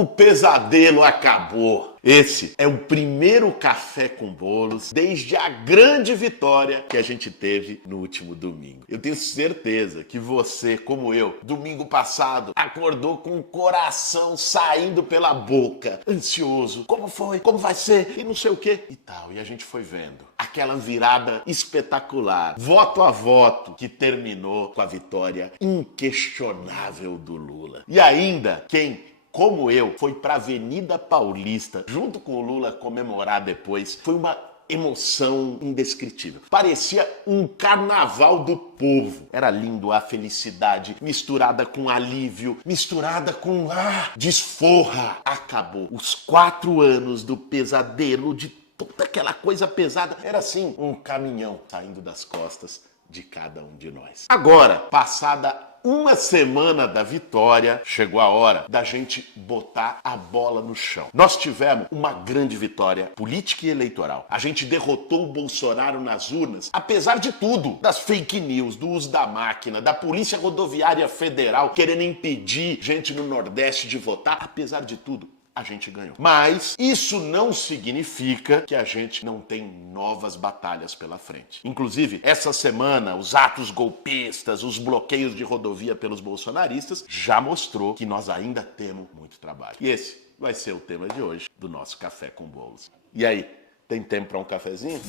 O pesadelo acabou. Esse é o primeiro Café com Bolos desde a grande vitória que a gente teve no último domingo. Eu tenho certeza que você, como eu, domingo passado, acordou com o coração saindo pela boca, ansioso. Como foi? Como vai ser? E não sei o que e tal. E a gente foi vendo aquela virada espetacular, voto a voto, que terminou com a vitória inquestionável do Lula. E ainda, quem como eu, foi pra Avenida Paulista, junto com o Lula, comemorar depois. Foi uma emoção indescritível. Parecia um carnaval do povo. Era lindo a felicidade, misturada com alívio, misturada com desforra. Acabou. Os 4 anos do pesadelo, de toda aquela coisa pesada. Era assim, um caminhão saindo das costas de cada um de nós. Agora, passada uma semana da vitória, chegou a hora da gente botar a bola no chão. Nós tivemos uma grande vitória política e eleitoral. A gente derrotou o Bolsonaro nas urnas, apesar de tudo, das fake news, do uso da máquina, da Polícia Rodoviária Federal querendo impedir gente no Nordeste de votar. Apesar de tudo, a gente ganhou. Mas isso não significa que a gente não tem novas batalhas pela frente. Inclusive, essa semana, os atos golpistas, os bloqueios de rodovia pelos bolsonaristas já mostrou que nós ainda temos muito trabalho. E esse vai ser o tema de hoje do nosso Café com Bolos. E aí, tem tempo para um cafezinho?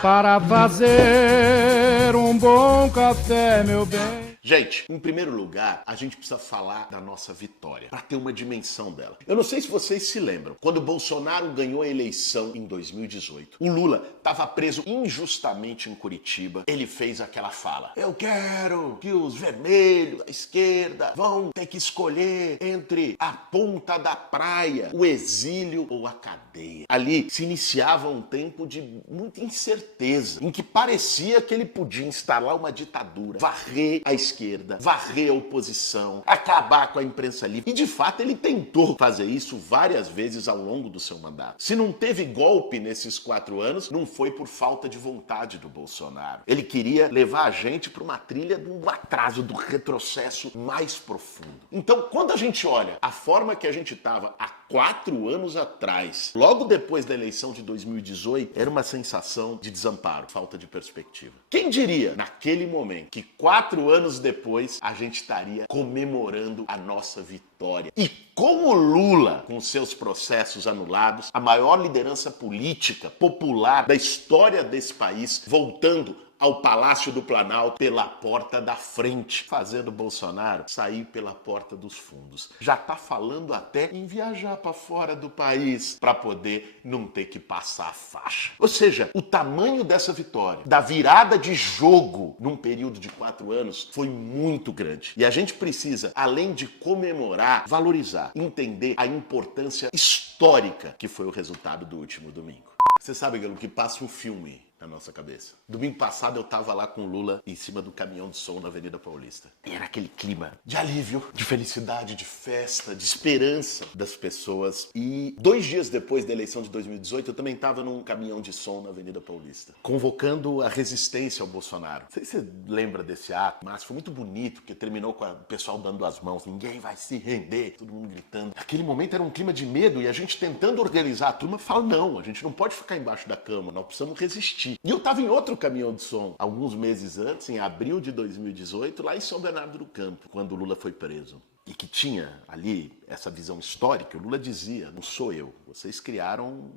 Para fazer um bom café, meu bem. Gente, em primeiro lugar, a gente precisa falar da nossa vitória, para ter uma dimensão dela. Eu não sei se vocês se lembram, quando o Bolsonaro ganhou a eleição em 2018, o Lula estava preso injustamente em Curitiba. Ele fez aquela fala: eu quero que os vermelhos, a esquerda, vão ter que escolher entre a ponta da praia, o exílio ou a cadeia. Ali se iniciava um tempo de muita incerteza, em que parecia que ele podia instalar uma ditadura, varrer a esquerda, varrer a oposição, acabar com a imprensa livre. E de fato ele tentou fazer isso várias vezes ao longo do seu mandato. Se não teve golpe nesses 4 anos, não foi por falta de vontade do Bolsonaro. Ele queria levar a gente para uma trilha do atraso, do retrocesso mais profundo. Então, quando a gente olha a forma que a gente estava há 4 anos atrás, logo depois da eleição de 2018, era uma sensação de desamparo, falta de perspectiva. Quem diria, naquele momento, que 4 anos depois a gente estaria comemorando a nossa vitória? E com o Lula, com seus processos anulados, a maior liderança política popular da história desse país, voltando ao Palácio do Planalto pela porta da frente, fazendo Bolsonaro sair pela porta dos fundos. Já tá falando até em viajar para fora do país para poder não ter que passar a faixa. Ou seja, o tamanho dessa vitória, da virada de jogo num período de 4 anos, foi muito grande. E a gente precisa, além de comemorar, valorizar, entender a importância histórica que foi o resultado do último domingo. Você sabe, Galo, que passa um filme na nossa cabeça. Domingo passado eu tava lá com o Lula em cima do caminhão de som na Avenida Paulista. E era aquele clima de alívio, de felicidade, de festa, de esperança das pessoas. E 2 dias depois da eleição de 2018, eu também tava num caminhão de som na Avenida Paulista, convocando a resistência ao Bolsonaro. Não sei se você lembra desse ato, mas foi muito bonito, porque terminou com o pessoal dando as mãos. Ninguém vai se render, todo mundo gritando. Aquele momento era um clima de medo e a gente tentando organizar a turma fala: não, a gente não pode ficar embaixo da cama, nós precisamos resistir. E eu tava em outro caminhão de som, alguns meses antes, em abril de 2018, lá em São Bernardo do Campo, quando o Lula foi preso. E que tinha ali essa visão histórica. O Lula dizia: não sou eu, vocês criaram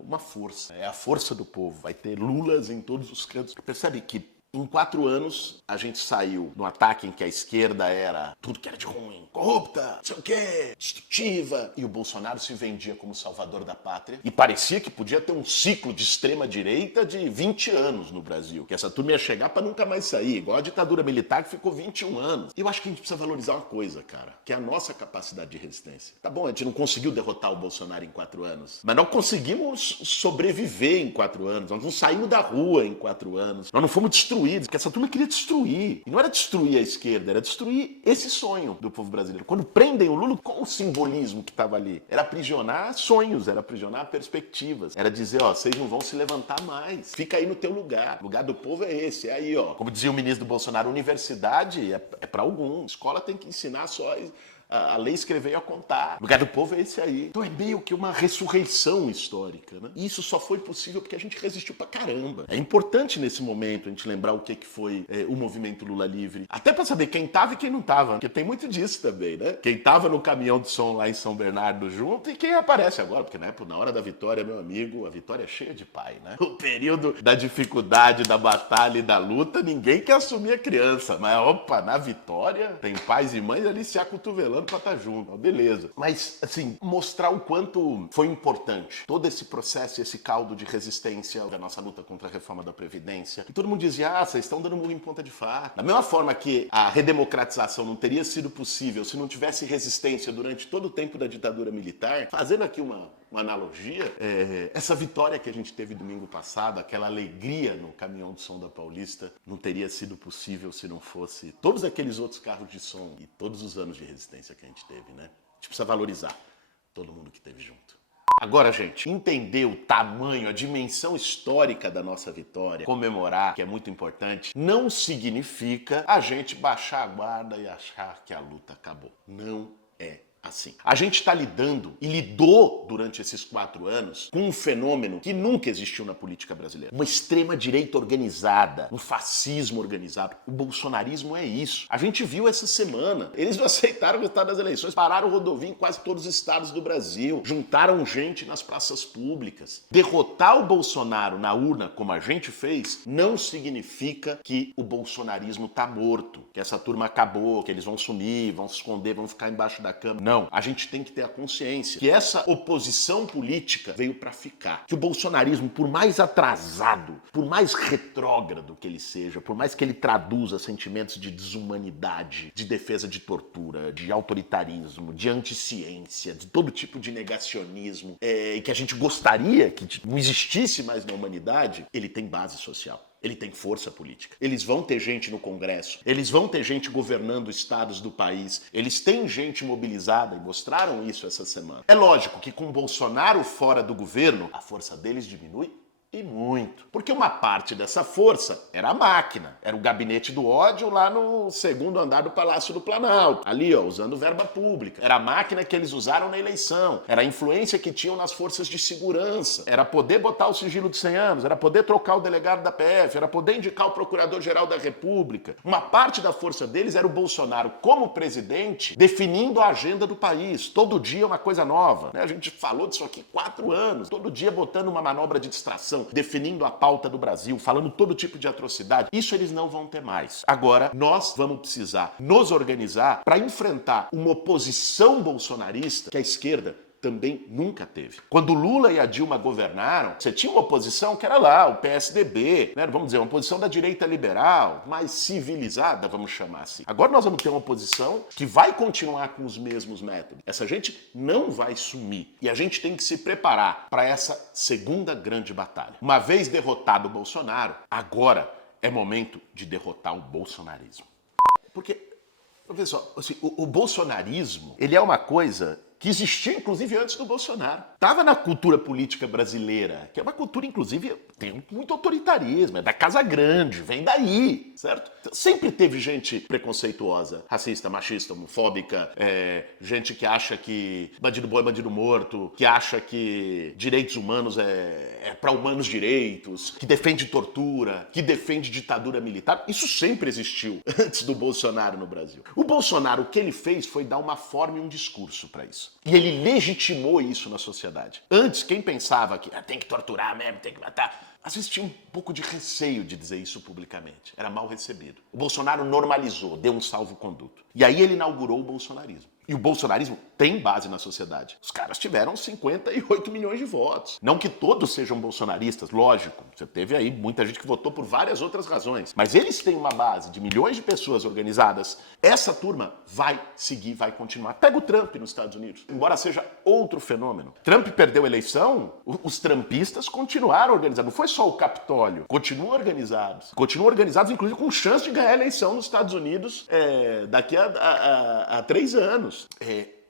uma força. É a força do povo, vai ter Lulas em todos os cantos. Percebe que em 4 anos, a gente saiu no ataque em que a esquerda era tudo que era de ruim, corrupta, não sei o quê, destrutiva. E o Bolsonaro se vendia como salvador da pátria. E parecia que podia ter um ciclo de extrema-direita de 20 anos no Brasil. Que essa turma ia chegar pra nunca mais sair. Igual a ditadura militar que ficou 21 anos. E eu acho que a gente precisa valorizar uma coisa, cara, que é a nossa capacidade de resistência. Tá bom, a gente não conseguiu derrotar o Bolsonaro em 4 anos. Mas nós conseguimos sobreviver em 4 anos. Nós não saímos da rua em 4 anos. Nós não fomos destruídos. Que essa turma queria destruir. E não era destruir a esquerda, era destruir esse sonho do povo brasileiro. Quando prendem o Lula, qual o simbolismo que estava ali? Era aprisionar sonhos, era aprisionar perspectivas. Era dizer: ó, vocês não vão se levantar mais. Fica aí no teu lugar. O lugar do povo é esse, é aí, ó. Como dizia o ministro do Bolsonaro, universidade é para alguns. Escola tem que ensinar só A lei escrever e a contar. O lugar do povo é esse aí. Então é meio que uma ressurreição histórica, né? E isso só foi possível porque a gente resistiu pra caramba. É importante nesse momento a gente lembrar o que foi o movimento Lula Livre. Até pra saber quem tava e quem não tava. Porque tem muito disso também, né? Quem tava no caminhão de som lá em São Bernardo junto e quem aparece agora. Porque, né, na hora da vitória, meu amigo, a vitória é cheia de pai, né? O período da dificuldade, da batalha e da luta, ninguém quer assumir a criança. Mas, opa, na vitória, tem pais e mães ali se acotovelando pra estar junto. Beleza. Mas, assim, mostrar o quanto foi importante todo esse processo, esse caldo de resistência da nossa luta contra a reforma da Previdência. E todo mundo dizia, vocês estão dando murro em ponta de faca. Da mesma forma que a redemocratização não teria sido possível se não tivesse resistência durante todo o tempo da ditadura militar, fazendo aqui uma analogia, essa vitória que a gente teve domingo passado, aquela alegria no caminhão de som da Paulista, não teria sido possível se não fosse todos aqueles outros carros de som e todos os anos de resistência que a gente teve, né? A gente precisa valorizar todo mundo que teve junto. Agora, gente, entender o tamanho, a dimensão histórica da nossa vitória, comemorar, que é muito importante, não significa a gente baixar a guarda e achar que a luta acabou. Não é assim. A gente está lidando e lidou durante esses 4 anos com um fenômeno que nunca existiu na política brasileira. Uma extrema-direita organizada, um fascismo organizado. O bolsonarismo é isso. A gente viu essa semana. Eles não aceitaram o resultado das eleições, pararam rodovia em quase todos os estados do Brasil, juntaram gente nas praças públicas. Derrotar o Bolsonaro na urna, como a gente fez, não significa que o bolsonarismo tá morto, que essa turma acabou, que eles vão sumir, vão se esconder, vão ficar embaixo da cama. Não. A gente tem que ter a consciência que essa oposição política veio para ficar. Que o bolsonarismo, por mais atrasado, por mais retrógrado que ele seja, por mais que ele traduza sentimentos de desumanidade, de defesa de tortura, de autoritarismo, de anticiência, de todo tipo de negacionismo, e que a gente gostaria que não existisse mais na humanidade, ele tem base social. Ele tem força política. Eles vão ter gente no Congresso, eles vão ter gente governando estados do país, eles têm gente mobilizada e mostraram isso essa semana. É lógico que com Bolsonaro fora do governo, a força deles diminui e muito. Porque uma parte dessa força era a máquina, era o gabinete do ódio lá no 2º andar do Palácio do Planalto, ali, usando verba pública. Era a máquina que eles usaram na eleição, era a influência que tinham nas forças de segurança, era poder botar o sigilo de 100 anos, era poder trocar o delegado da PF, era poder indicar o Procurador-Geral da República. Uma parte da força deles era o Bolsonaro como presidente, definindo a agenda do país. Todo dia uma coisa nova, né? A gente falou disso aqui 4 anos, todo dia botando uma manobra de distração, definindo a pauta do Brasil, falando todo tipo de atrocidade. Isso eles não vão ter mais. Agora, nós vamos precisar nos organizar para enfrentar uma oposição bolsonarista que a esquerda também nunca teve. Quando Lula e a Dilma governaram, você tinha uma oposição que era lá, o PSDB, né? Vamos dizer, uma oposição da direita liberal, mais civilizada, vamos chamar assim. Agora nós vamos ter uma oposição que vai continuar com os mesmos métodos. Essa gente não vai sumir. E a gente tem que se preparar para essa segunda grande batalha. Uma vez derrotado o Bolsonaro, agora é momento de derrotar o bolsonarismo. Porque, professor, assim, o bolsonarismo, ele é uma coisa que existia, inclusive, antes do Bolsonaro. Estava na cultura política brasileira, que é uma cultura, inclusive, tem muito autoritarismo, é da Casa Grande, vem daí, certo? Sempre teve gente preconceituosa, racista, machista, homofóbica, gente que acha que bandido bom é bandido morto, que acha que direitos humanos é para humanos direitos, que defende tortura, que defende ditadura militar. Isso sempre existiu antes do Bolsonaro no Brasil. O Bolsonaro, o que ele fez foi dar uma forma e um discurso para isso. E ele legitimou isso na sociedade. Antes, quem pensava que tem que torturar mesmo, tem que matar, às vezes tinha um pouco de receio de dizer isso publicamente. Era mal recebido. O Bolsonaro normalizou, deu um salvo-conduto. E aí ele inaugurou o bolsonarismo. E o bolsonarismo tem base na sociedade. Os caras tiveram 58 milhões de votos. Não que todos sejam bolsonaristas, lógico. Você teve aí muita gente que votou por várias outras razões. Mas eles têm uma base de milhões de pessoas organizadas. Essa turma vai seguir, vai continuar. Pega o Trump nos Estados Unidos. Embora seja outro fenômeno. Trump perdeu a eleição, os trumpistas continuaram organizados. Não foi só o Capitólio. Continuam organizados. Continuam organizados, inclusive com chance de ganhar a eleição nos Estados Unidos daqui a 3 anos.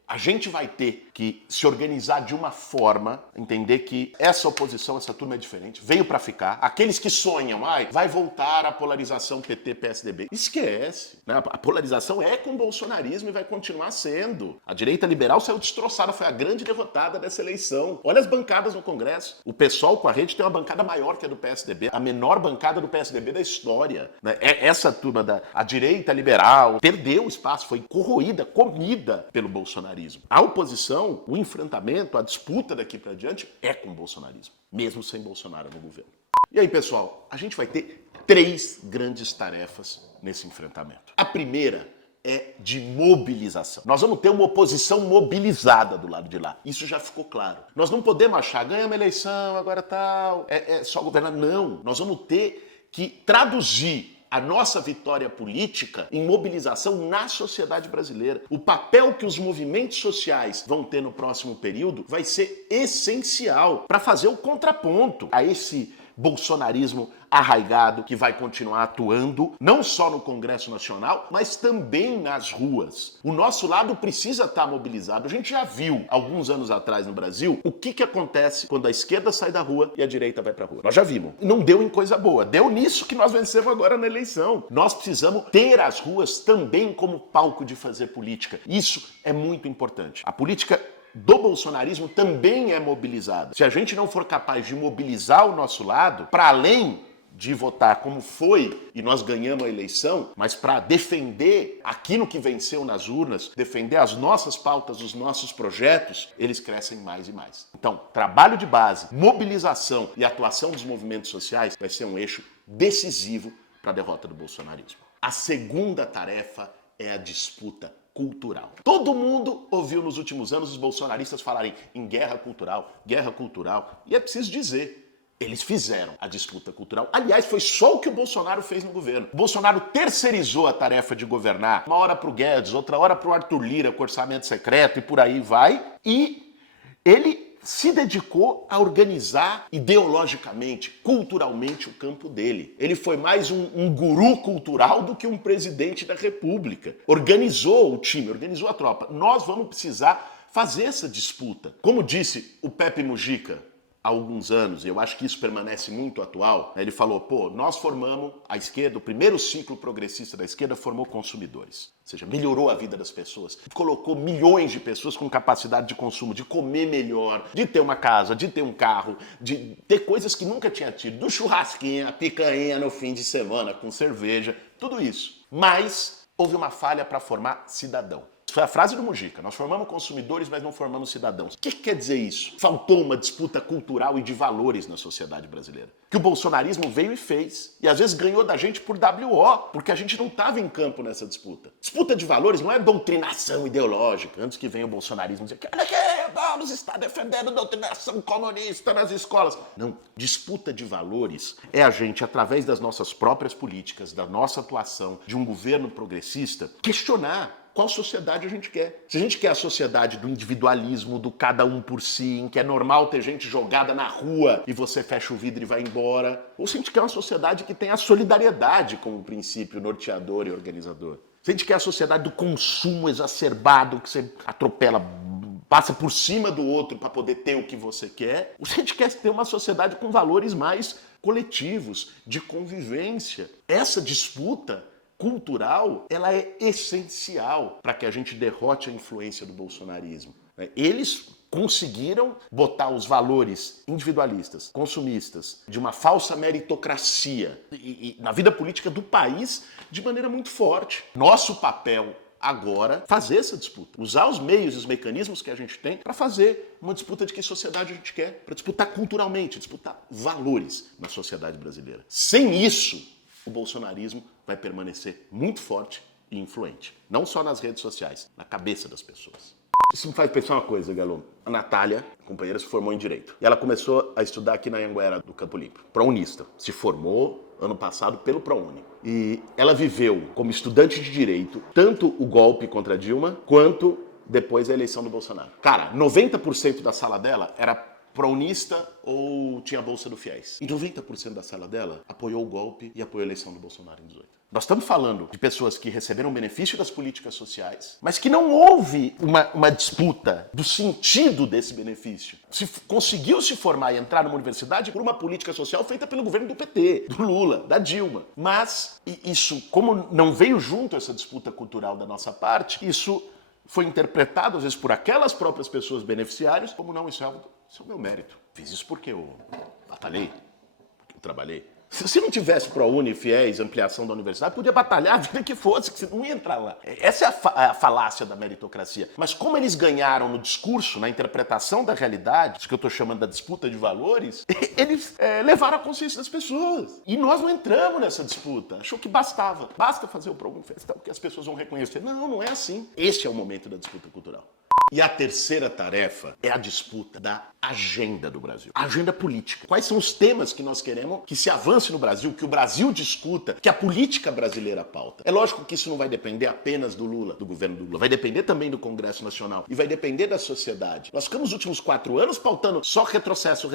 A gente vai ter que se organizar de uma forma, entender que essa oposição, essa turma é diferente, veio para ficar. Aqueles que sonham, vai voltar a polarização PT-PSDB. Esquece, né? A polarização é com o bolsonarismo e vai continuar sendo. A direita liberal saiu destroçada, foi a grande derrotada dessa eleição. Olha as bancadas no Congresso. O PSOL com a Rede tem uma bancada maior que a do PSDB, a menor bancada do PSDB da história. Né? Essa turma a direita liberal perdeu espaço, foi corroída, comida pelo bolsonarismo. A oposição, o enfrentamento, a disputa daqui para diante é com o bolsonarismo, mesmo sem Bolsonaro no governo. E aí, pessoal, a gente vai ter 3 grandes tarefas nesse enfrentamento. A primeira é de mobilização. Nós vamos ter uma oposição mobilizada do lado de lá. Isso já ficou claro. Nós não podemos achar, ganhamos uma eleição, agora tal, é só governar. Não, nós vamos ter que traduzir a nossa vitória política em mobilização na sociedade brasileira. O papel que os movimentos sociais vão ter no próximo período vai ser essencial para fazer o contraponto a esse bolsonarismo arraigado que vai continuar atuando não só no Congresso Nacional, mas também nas ruas. O nosso lado precisa estar mobilizado. A gente já viu, alguns anos atrás no Brasil, o que acontece quando a esquerda sai da rua e a direita vai pra rua. Nós já vimos. Não deu em coisa boa. Deu nisso que nós vencemos agora na eleição. Nós precisamos ter as ruas também como palco de fazer política. Isso é muito importante. A política do bolsonarismo também é mobilizada. Se a gente não for capaz de mobilizar o nosso lado, para além de votar como foi e nós ganhamos a eleição, mas para defender aquilo que venceu nas urnas, defender as nossas pautas, os nossos projetos, eles crescem mais e mais. Então, trabalho de base, mobilização e atuação dos movimentos sociais vai ser um eixo decisivo para a derrota do bolsonarismo. A segunda tarefa é a disputa cultural. Todo mundo ouviu nos últimos anos os bolsonaristas falarem em guerra cultural, e é preciso dizer, eles fizeram a disputa cultural. Aliás, foi só o que o Bolsonaro fez no governo. O Bolsonaro terceirizou a tarefa de governar, uma hora para o Guedes, outra hora para o Arthur Lira, com orçamento secreto e por aí vai, e ele se dedicou a organizar ideologicamente, culturalmente o campo dele. Ele foi mais um guru cultural do que um presidente da República. Organizou o time, organizou a tropa. Nós vamos precisar fazer essa disputa. Como disse o Pepe Mujica há alguns anos, e eu acho que isso permanece muito atual, ele falou, nós formamos a esquerda, o primeiro ciclo progressista da esquerda formou consumidores. Ou seja, melhorou a vida das pessoas, colocou milhões de pessoas com capacidade de consumo, de comer melhor, de ter uma casa, de ter um carro, de ter coisas que nunca tinha tido, do churrasquinho, a picanha no fim de semana, com cerveja, tudo isso. Mas houve uma falha para formar cidadão. Foi a frase do Mujica. Nós formamos consumidores, mas não formamos cidadãos. O que quer dizer isso? Faltou uma disputa cultural e de valores na sociedade brasileira. Que o bolsonarismo veio e fez. E às vezes ganhou da gente por WO, porque a gente não estava em campo nessa disputa. Disputa de valores não é doutrinação ideológica. Antes que venha o bolsonarismo dizer que olha aqui, o Boulos está defendendo doutrinação comunista nas escolas. Não. Disputa de valores é a gente, através das nossas próprias políticas, da nossa atuação, de um governo progressista, questionar qual sociedade a gente quer. Se a gente quer a sociedade do individualismo, do cada um por si, em que é normal ter gente jogada na rua e você fecha o vidro e vai embora, ou se a gente quer uma sociedade que tem a solidariedade como princípio norteador e organizador. Se a gente quer a sociedade do consumo exacerbado, que você atropela, passa por cima do outro para poder ter o que você quer, ou se a gente quer ter uma sociedade com valores mais coletivos, de convivência. Essa disputa cultural, ela é essencial para que a gente derrote a influência do bolsonarismo. Eles conseguiram botar os valores individualistas, consumistas, de uma falsa meritocracia e na vida política do país de maneira muito forte. Nosso papel agora fazer essa disputa, usar os meios e os mecanismos que a gente tem para fazer uma disputa de que sociedade a gente quer, para disputar culturalmente, disputar valores na sociedade brasileira. Sem isso, o bolsonarismo vai permanecer muito forte e influente. Não só nas redes sociais, na cabeça das pessoas. Isso me faz pensar uma coisa, Galo. A Natália, companheira, se formou em Direito. E ela começou a estudar aqui na Anhanguera do Campo Limpo. Prounista. Se formou ano passado pelo ProUni. E ela viveu como estudante de Direito tanto o golpe contra Dilma quanto depois a eleição do Bolsonaro. Cara, 90% da sala dela era prounista ou tinha a Bolsa do Fiéis. E 90% da sala dela apoiou o golpe e apoiou a eleição do Bolsonaro em 18. Nós estamos falando de pessoas que receberam benefício das políticas sociais, mas que não houve uma disputa do sentido desse benefício. Conseguiu se formar e entrar numa universidade por uma política social feita pelo governo do PT, do Lula, da Dilma. Mas isso, como não veio junto essa disputa cultural da nossa parte, isso foi interpretado, às vezes, por aquelas próprias pessoas beneficiárias, como não, isso é o meu mérito. Fiz isso porque eu batalhei, porque eu trabalhei. Se não tivesse ProUni, FIES, ampliação da universidade, podia batalhar a vida que fosse, que você não ia entrar lá. Essa é a falácia da meritocracia. Mas como eles ganharam no discurso, na interpretação da realidade, isso que eu estou chamando da disputa de valores, eles levaram a consciência das pessoas. E nós não entramos nessa disputa. Achou que bastava. Basta fazer o ProUni, que as pessoas vão reconhecer. Não, não é assim. Este é o momento da disputa cultural. E a terceira tarefa é a disputa da agenda do Brasil. A agenda política. Quais são os temas que nós queremos que se avance no Brasil, que o Brasil discuta, que a política brasileira pauta? É lógico que isso não vai depender apenas do Lula, do governo do Lula. Vai depender também do Congresso Nacional. E vai depender da sociedade. Nós ficamos os últimos 4 anos pautando só retrocesso,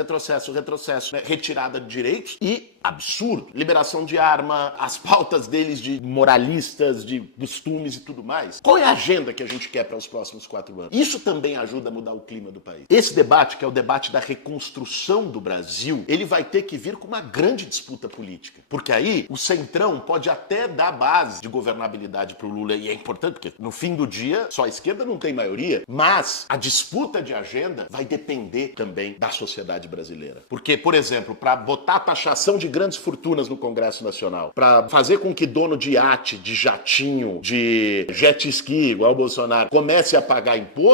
né? Retirada de direitos e absurdo. Liberação de arma, as pautas deles de moralistas, de costumes e tudo mais. Qual é a agenda que a gente quer para os próximos 4 anos? Isso também ajuda a mudar o clima do país. Esse debate, que é o debate da reconstrução do Brasil, ele vai ter que vir com uma grande disputa política. Porque aí o Centrão pode até dar base de governabilidade para o Lula, e é importante, porque no fim do dia só a esquerda não tem maioria, mas a disputa de agenda vai depender também da sociedade brasileira. Porque, por exemplo, para botar a taxação de grandes fortunas no Congresso Nacional, para fazer com que dono de iate, de jatinho, de jet ski, igual o Bolsonaro, comece a pagar imposto,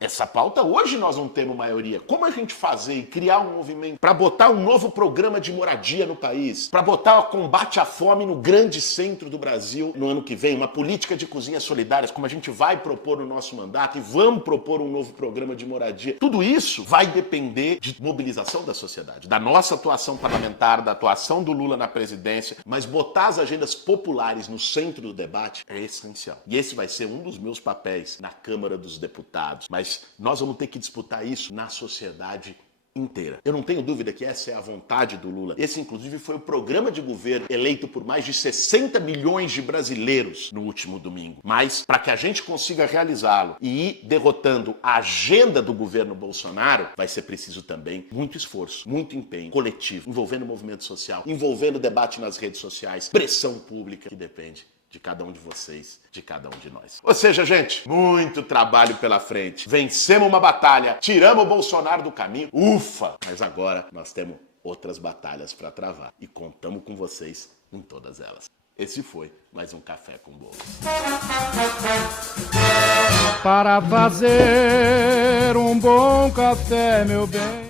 essa pauta hoje nós não temos maioria. Como a gente fazer e criar um movimento para botar um novo programa de moradia no país, para botar o combate à fome no grande centro do Brasil no ano que vem, uma política de cozinhas solidárias, como a gente vai propor no nosso mandato e vamos propor um novo programa de moradia. Tudo isso vai depender de mobilização da sociedade, da nossa atuação parlamentar, da atuação do Lula na presidência, mas botar as agendas populares no centro do debate é essencial. E esse vai ser um dos meus papéis na Câmara dos Deputados. Mas nós vamos ter que disputar isso na sociedade inteira. Eu não tenho dúvida que essa é a vontade do Lula. Esse, inclusive, foi o programa de governo eleito por mais de 60 milhões de brasileiros no último domingo. Mas, para que a gente consiga realizá-lo e ir derrotando a agenda do governo Bolsonaro, vai ser preciso também muito esforço, muito empenho coletivo, envolvendo o movimento social, envolvendo o debate nas redes sociais, pressão pública, que depende de cada um de vocês, de cada um de nós. Ou seja, gente, muito trabalho pela frente. Vencemos uma batalha, tiramos o Bolsonaro do caminho, ufa! Mas agora nós temos outras batalhas para travar e contamos com vocês em todas elas. Esse foi mais um Café com Bolo. Para fazer um bom café, meu bem.